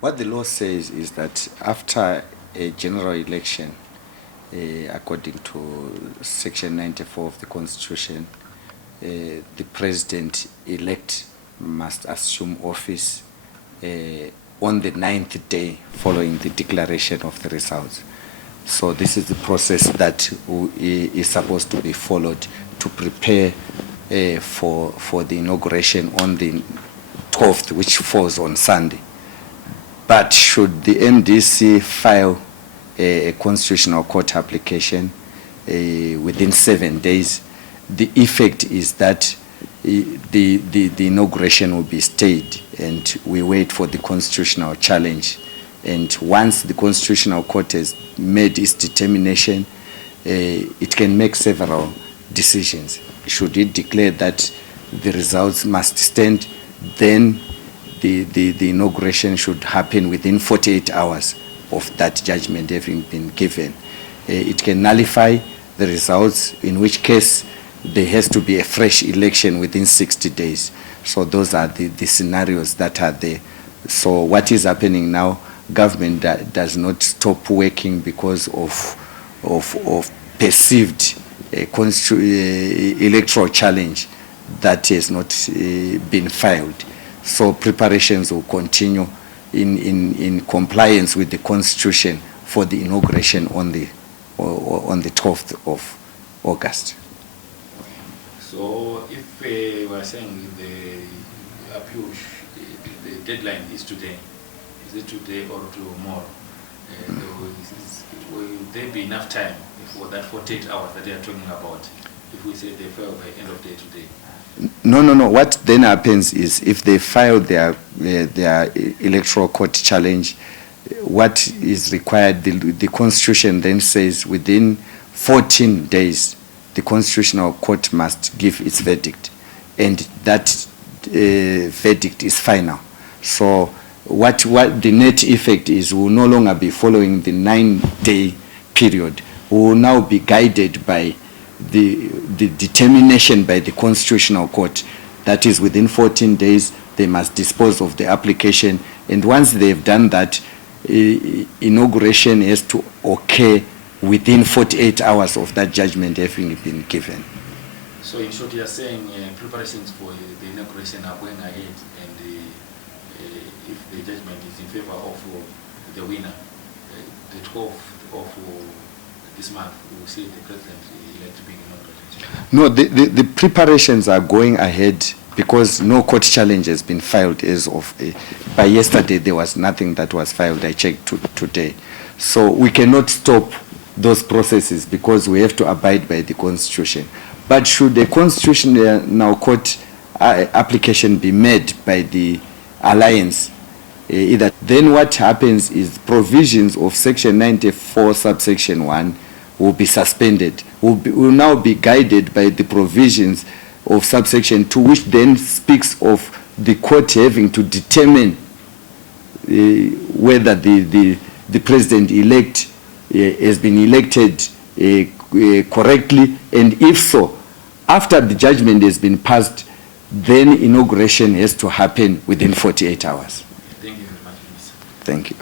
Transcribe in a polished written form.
What the law says is that after a general election, according to Section 94 of the Constitution, the president-elect must assume office on the 9th day following the declaration of the results. So this is the process that is supposed to be followed to prepare for the inauguration on the 12th, which falls on Sunday. But should the MDC file a constitutional court application within 7 days, the effect is that the inauguration will be stayed and we wait for the constitutional challenge. And once the Constitutional Court has made its determination, it can make several decisions. Should it declare that the results must stand, then the inauguration should happen within 48 hours of that judgment having been given. It can nullify the results, in which case there has to be a fresh election within 60 days. So those are the scenarios that are there. So what is happening now, government does not stop working because of perceived electoral challenge that has not been filed. So preparations will continue in compliance with the Constitution for the inauguration on the 12th of August. So if we are saying the appeal, the deadline is today, is it today or tomorrow? Will there be enough time for that 48 hours that they are talking about, if we say they file by end of day today? No. What then happens is, if they file their electoral court challenge, what is required, the Constitution then says within 14 days, the Constitutional Court must give its verdict, and that verdict is final. So what the net effect is, we will no longer be following the 9-day period. We will now be guided by the determination by the Constitutional Court. That is, within 14 days, they must dispose of the application. And once they've done that, inauguration has to occur within 48 hours of that judgment having been given. So in short, you are saying preparations for the inauguration are going ahead, and if the judgment is in favor of the winner, the 12th of this month, we will see the president-elect being inaugurated. No, the preparations are going ahead because no court challenge has been filed as of by yesterday. There was nothing that was filed. I checked today. So we cannot stop those processes because we have to abide by the Constitution. But should the Constitutional Court application be made by the Alliance, then what happens is provisions of Section 94 subsection 1 will be suspended. Will now be guided by the provisions of subsection 2, which then speaks of the court having to determine whether the president-elect has been elected correctly, and if so, after the judgment has been passed, then inauguration has to happen within 48 hours. Thank you very much, Minister. Thank you.